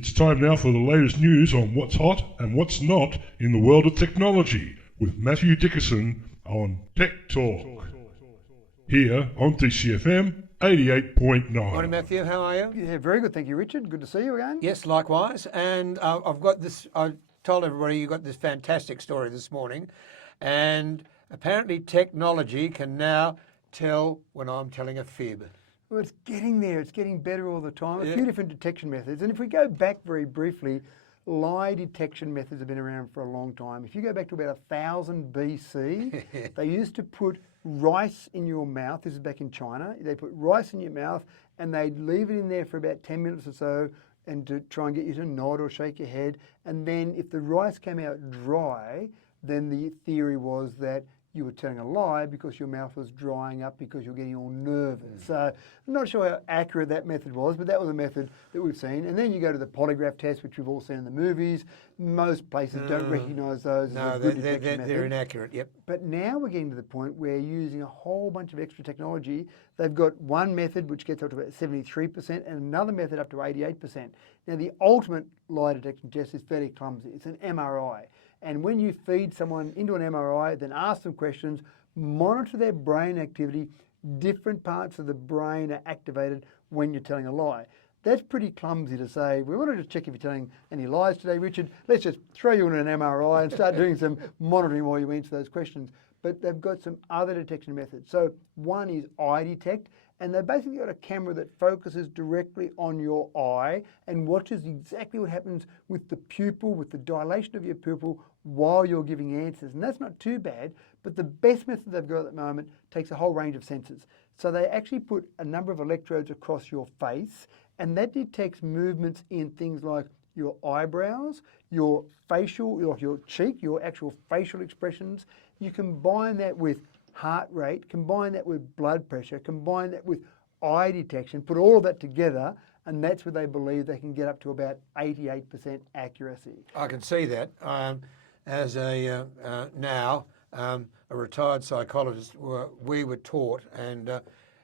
It's time now for the latest news on what's hot and what's not in the world of technology with Mathew Dickerson on Tech Talk. Here on TCFM 88.9. Morning, Matthew. How are you? Yeah, very good. Thank you, Richard. Good to see you again. Yes, likewise. And I've got this, I told everybody you got this fantastic story this morning. And apparently technology can now tell when I'm telling a fib. Well, it's getting there. It's getting better all the time. Yeah. A few different detection methods. And if we go back very briefly, lie detection methods have been around for a long time. If you go back to about 1000 BC, they used to put rice in your mouth. This is back in China. They put rice in your mouth and they'd leave it in there for about 10 minutes or so and to try and get you to nod or shake your head. And then if the rice came out dry, then the theory was that you were telling a lie because your mouth was drying up because you're getting all nervous. So I'm not sure how accurate that method was, but that was a method that we've seen. And then you go to the Polygraph Test, which we've all seen in the movies. Most places don't recognise those as a good detection method. They're inaccurate, yep. But now we're getting to the point where using a whole bunch of extra technology, they've got one method which gets up to about 73% and another method up to 88%. Now the ultimate lie detection test is fairly clumsy. It's an MRI. And when you feed someone into an MRI, then ask them questions, monitor their brain activity, different parts of the brain are activated when you're telling a lie. That's pretty clumsy to say, we want to just check if you're telling any lies today, Richard. Let's just throw you in an MRI and start doing some monitoring while you answer those questions. But they've got some other detection methods. So one is eye detect, and they've basically got a camera that focuses directly on your eye and watches exactly what happens with the pupil, with the dilation of your pupil while you're giving answers. And that's not too bad, but the best method they've got at the moment takes a whole range of sensors. So they actually put a number of electrodes across your face, and that detects movements in things like your eyebrows, your facial, your cheek, your actual facial expressions. You combine that with heart rate, combine that with blood pressure, combine that with eye detection, put all of that together, and that's where they believe they can get up to about 88% accuracy. I can see that. As a retired psychologist, we were taught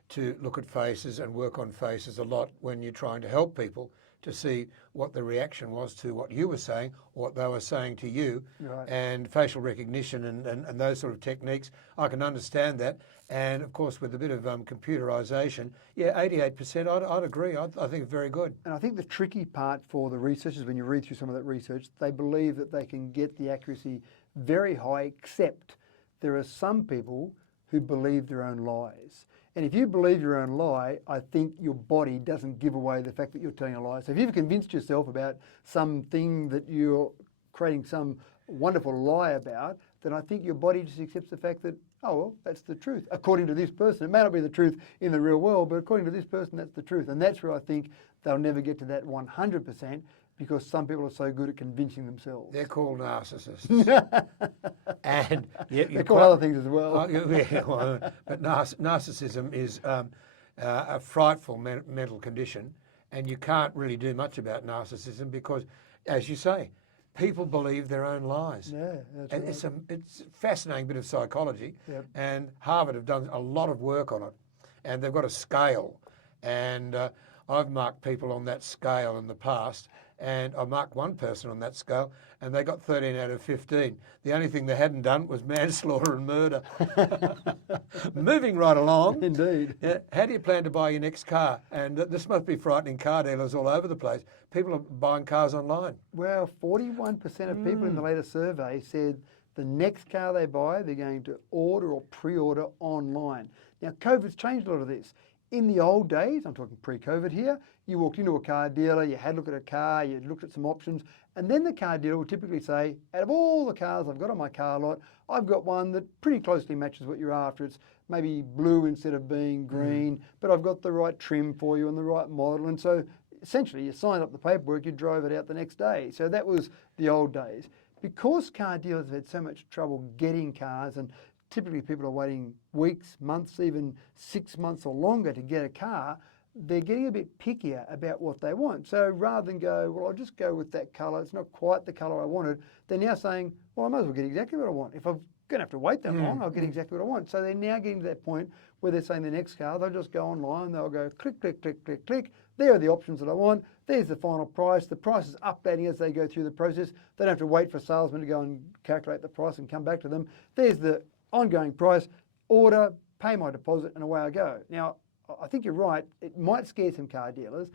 to look at faces and work on faces a lot when you're trying to help people to see what the reaction was to what you were saying or what they were saying to you. Right. And facial recognition and those sort of techniques, I can understand that. And of course, with a bit of computerisation, yeah, 88%, I'd agree. I think it's very good. And I think the tricky part for the researchers, when you read through some of that research, they believe that they can get the accuracy very high, except there are some people who believe their own lies. And if you believe your own lie, I think your body doesn't give away the fact that you're telling a lie. So if you've convinced yourself about something that you're creating some wonderful lie about, then I think your body just accepts the fact that, oh, well, that's the truth. According to this person, it may not be the truth in the real world, but according to this person, that's the truth. And that's where I think they'll never get to that 100%, because some people are so good at convincing themselves. They're called narcissists. And they're called other things as well. But narcissism is a frightful mental condition, and you can't really do much about narcissism because, as you say, people believe their own lies. Yeah, that's and right. it's a fascinating bit of psychology, Yep. and Harvard have done a lot of work on it, and they've got a scale, and I've marked people on that scale in the past, and I marked one person on that scale, and they got 13 out of 15. The only thing they hadn't done was manslaughter and murder. Moving right along. Indeed. How do you plan to buy your next car? And this must be frightening car dealers all over the place. People are buying cars online. Well, 41% of people in the latest survey said the next car they buy, they're going to order or pre-order online. Now, COVID's changed a lot of this. In the old days, I'm talking pre-COVID here, you walked into a car dealer, you had a look at a car, you looked at some options, and then the car dealer would typically say, out of all the cars I've got on my car lot, I've got one that pretty closely matches what you're after. It's maybe blue instead of being green, but I've got the right trim for you and the right model. And so essentially you signed up the paperwork, you drove it out the next day. So that was the old days. Because car dealers have had so much trouble getting cars, and typically people are waiting weeks, months, even 6 months or longer to get a car, they're getting a bit pickier about what they want. So rather than go, well, I'll just go with that colour, it's not quite the colour I wanted, they're now saying, well, I might as well get exactly what I want. If I'm going to have to wait that long, I'll get exactly what I want. So they're now getting to that point where they're saying the next car, they'll just go online, they'll go click, click, click, click, click, there are the options that I want. There's the final price. The price is updating as they go through the process. They don't have to wait for a salesman to go and calculate the price and come back to them. There's the ongoing price, order, pay my deposit, and away I go. Now, I think you're right. It might scare some car dealers,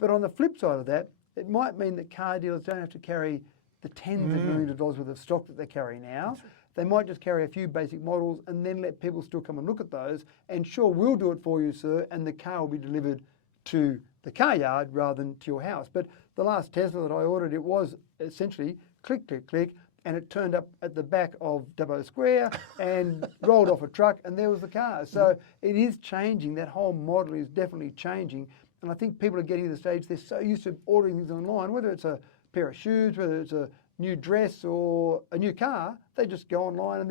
but on the flip side of that, it might mean that car dealers don't have to carry the tens of millions of dollars worth of stock that they carry now. They might just carry a few basic models and then let people still come and look at those. And sure, we'll do it for you, sir, and the car will be delivered to the car yard rather than to your house. But the last Tesla that I ordered, it was essentially click, click, click, and it turned up at the back of Dubbo Square and rolled off a truck, and there was the car. So it is changing. That whole model is definitely changing. And I think people are getting to the stage they're so used to ordering things online, whether it's a pair of shoes, whether it's a new dress or a new car, they just go online and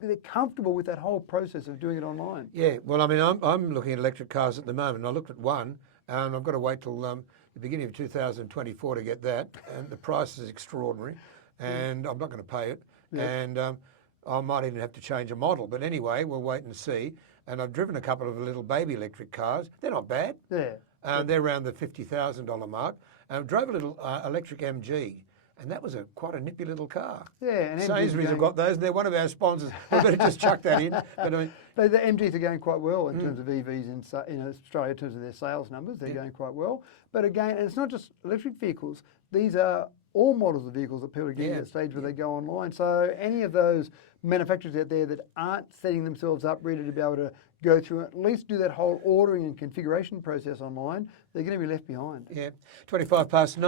they're comfortable with that whole process of doing it online. Yeah, well, I mean, I'm looking at electric cars at the moment. I looked at one, and I've got to wait till the beginning of 2024 to get that, and the price is extraordinary, and I'm not going to pay it, and I might even have to change a model. But anyway, we'll wait and see. And I've driven a couple of little baby electric cars. They're not bad. Yeah. They're around the $50,000 mark. I drove a little electric MG. And that was quite a nippy little car. Yeah, and Sainsbury's have got those. They're one of our sponsors. We better just chuck that in. But I mean, the MGs are going quite well in terms of EVs in Australia, in terms of their sales numbers. They're going quite well. But again, and it's not just electric vehicles. These are all models of vehicles that people are getting at the stage where they go online. So any of those manufacturers out there that aren't setting themselves up ready to be able to go through at least do that whole ordering and configuration process online, they're going to be left behind. Yeah, 9:25.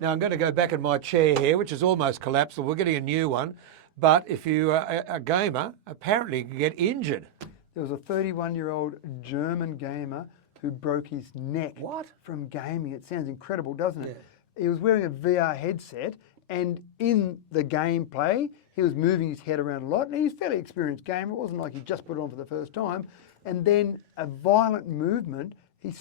Now I'm going to go back in my chair here, which is almost collapsed. We're getting a new one. But if you are a gamer, apparently you can get injured. There was a 31-year-old German gamer who broke his neck from gaming. It sounds incredible, doesn't it? Yeah. He was wearing a VR headset, and in the gameplay, he was moving his head around a lot. And he's a fairly experienced gamer. It wasn't like he just put it on for the first time. And then a violent movement, he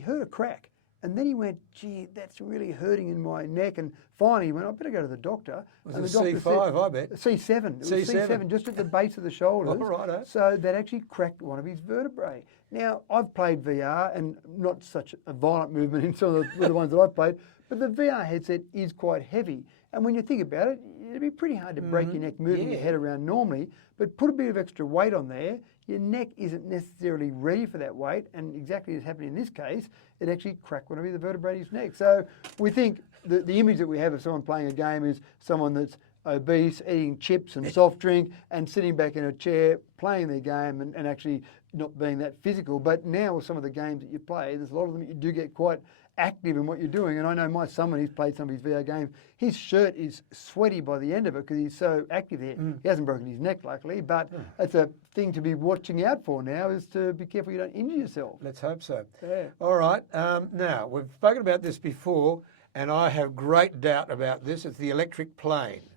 heard a crack. And then he went, gee, that's really hurting in my neck. And finally he went, I better go to the doctor. Was it a C5, I bet? C7. It was C7, just at the base of the shoulders. Oh, righto. So that actually cracked one of his vertebrae. Now, I've played VR, and not such a violent movement in some of the ones that I've played, but the VR headset is quite heavy. And when you think about it, it'd be pretty hard to break your neck moving your head around normally, but put a bit of extra weight on there, your neck isn't necessarily ready for that weight, and exactly as happened in this case, it actually cracked one of the vertebrae in his neck. So we think the image that we have of someone playing a game is someone that's obese, eating chips and soft drink, and sitting back in a chair playing their game and actually not being that physical. But now with some of the games that you play, there's a lot of them that you do get quite active in what you're doing. And I know my son, when he's played some of his VR games, his shirt is sweaty by the end of it because he's so active there. He hasn't broken his neck, luckily, but it's a thing to be watching out for now, is to be careful you don't injure yourself. Let's hope so. Yeah. All right. Now, we've spoken about this before, and I have great doubt about this. It's the electric plane,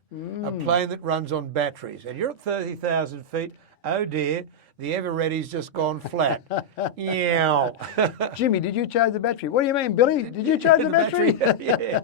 a plane that runs on batteries. And you're at 30,000 feet. Oh, dear. The Ever-Ready's just gone flat. Yeah. Jimmy, did you charge the battery? What do you mean, Billy? Did you charge the battery? Yeah.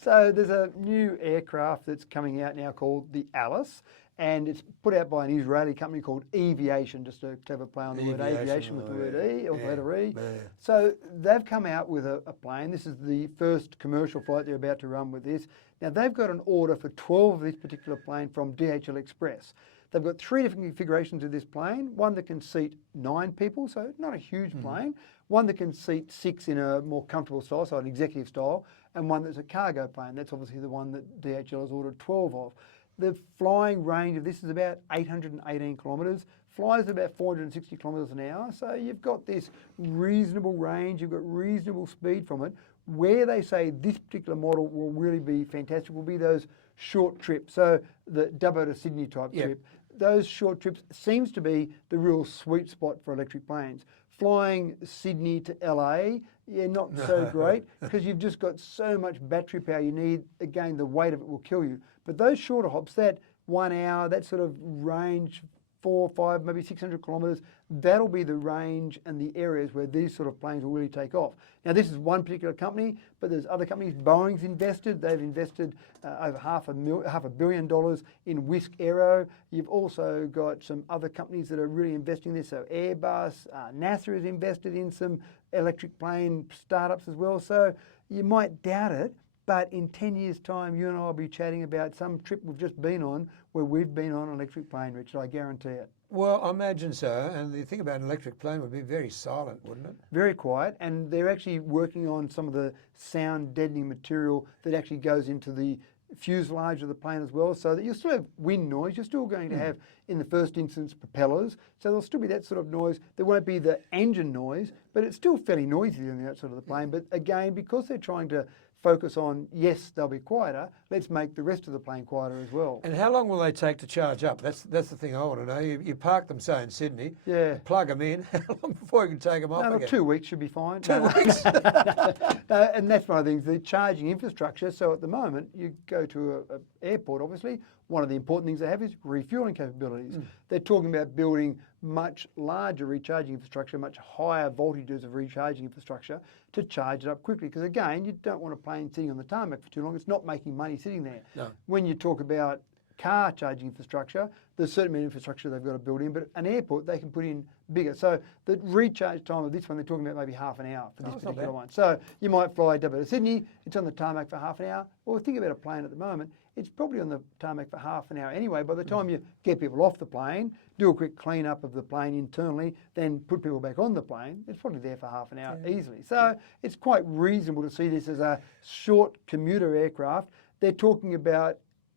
So there's a new aircraft that's coming out now called the Alice, and it's put out by an Israeli company called Eviation, just a clever play on the word aviation with the word E, or the letter E. Yeah. So they've come out with a plane. This is the first commercial flight they're about to run with this. Now, they've got an order for 12 of this particular plane from DHL Express. They've got 3 different configurations of this plane. One that can seat 9 people, so not a huge plane. One that can seat 6 in a more comfortable style, so an executive style. And one that's a cargo plane. That's obviously the one that DHL has ordered 12 of. The flying range of this is about 818 kilometres. Flies at about 460 kilometres an hour. So you've got this reasonable range. You've got reasonable speed from it. Where they say this particular model will really be fantastic will be those short trips. So the Dubbo to Sydney type trip. Those short trips seems to be the real sweet spot for electric planes. Flying Sydney to LA, not so great, because you've just got so much battery power you need. Again, the weight of it will kill you. But those shorter hops, that 1 hour, that sort of range, 4, 5, maybe 600 kilometres, that'll be the range and the areas where these sort of planes will really take off. Now, this is one particular company, but there's other companies. Boeing's invested. They've invested over $500 million in Whisk Aero. You've also got some other companies that are really investing in this. So Airbus, NASA is invested in some electric plane startups as well. So you might doubt it, but in 10 years' time, you and I will be chatting about some trip we've just been on where we've been on an electric plane, Richard, I guarantee it. Well, I imagine so. And the thing about an electric plane would be very silent, wouldn't it? Very quiet, and they're actually working on some of the sound deadening material that actually goes into the fuselage of the plane as well, so that you'll still have wind noise. You're still going to have, in the first instance, propellers, so there'll still be that sort of noise. There won't be the engine noise, but it's still fairly noisy on the outside of the plane. But again, because they're trying to focus on, yes, they'll be quieter, let's make the rest of the plane quieter as well. And how long will they take to charge up? That's the thing I want to know. You park them, say, in Sydney, Yeah. plug them in. How long before you can take them off No, again? 2 weeks should be fine. 2 weeks? No, and that's one of the things, the charging infrastructure. So at the moment, you go to an airport, obviously, one of the important things they have is refueling capabilities. They're talking about building much larger recharging infrastructure, much higher voltages of recharging infrastructure to charge it up quickly. Because again, you don't want a plane sitting on the tarmac for too long. It's not making money sitting there. No. When you talk about car charging infrastructure, there's certainly infrastructure they've got to build in, but an airport they can put in bigger. So the recharge time of this one, they're talking about maybe half an hour for this it's not particular bad. one. So you might fly to Sydney, it's on the tarmac for half an hour. Well, think about a plane at the moment, it's probably on the tarmac for half an hour anyway. By the time you get people off the plane, do a quick clean up of the plane internally, then put people back on the plane, it's probably there for half an hour easily. So it's quite reasonable to see this as a short commuter aircraft. They're talking about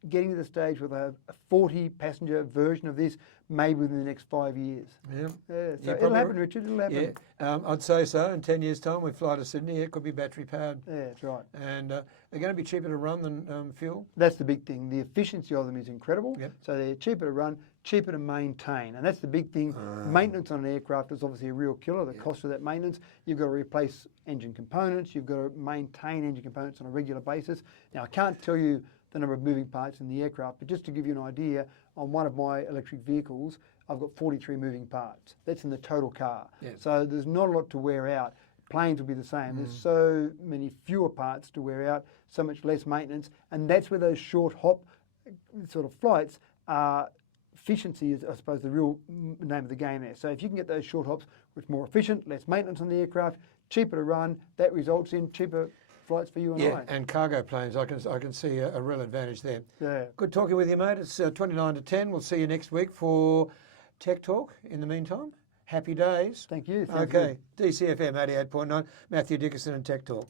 getting to the stage with a 40-passenger version of this maybe within the next 5 years. Yeah. So it'll happen, Richard, it'll happen. Yeah, I'd say so. In 10 years' time, we fly to Sydney. It could be battery powered. Yeah, that's right. And they're going to be cheaper to run than fuel. That's the big thing. The efficiency of them is incredible. Yep. So they're cheaper to run, cheaper to maintain. And that's the big thing. Maintenance on an aircraft is obviously a real killer. The cost of that maintenance, you've got to replace engine components. You've got to maintain engine components on a regular basis. Now, I can't tell you the number of moving parts in the aircraft, but just to give you an idea, on one of my electric vehicles, I've got 43 moving parts. That's in the total car. Yeah. So there's not a lot to wear out. Planes will be the same. There's so many fewer parts to wear out, so much less maintenance, and that's where those short hop sort of flights are. Efficiency is, I suppose, the real name of the game there. So if you can get those short hops, which more efficient, less maintenance on the aircraft, cheaper to run, that results in cheaper flights for you and I. And cargo planes, I can see a real advantage there. Yeah. Good talking with you, mate. It's 29 to 10. We'll see you next week for Tech Talk. In the meantime, happy days. Thank you. Sounds Okay, DCFM 88.9, Mathew Dickerson and Tech Talk.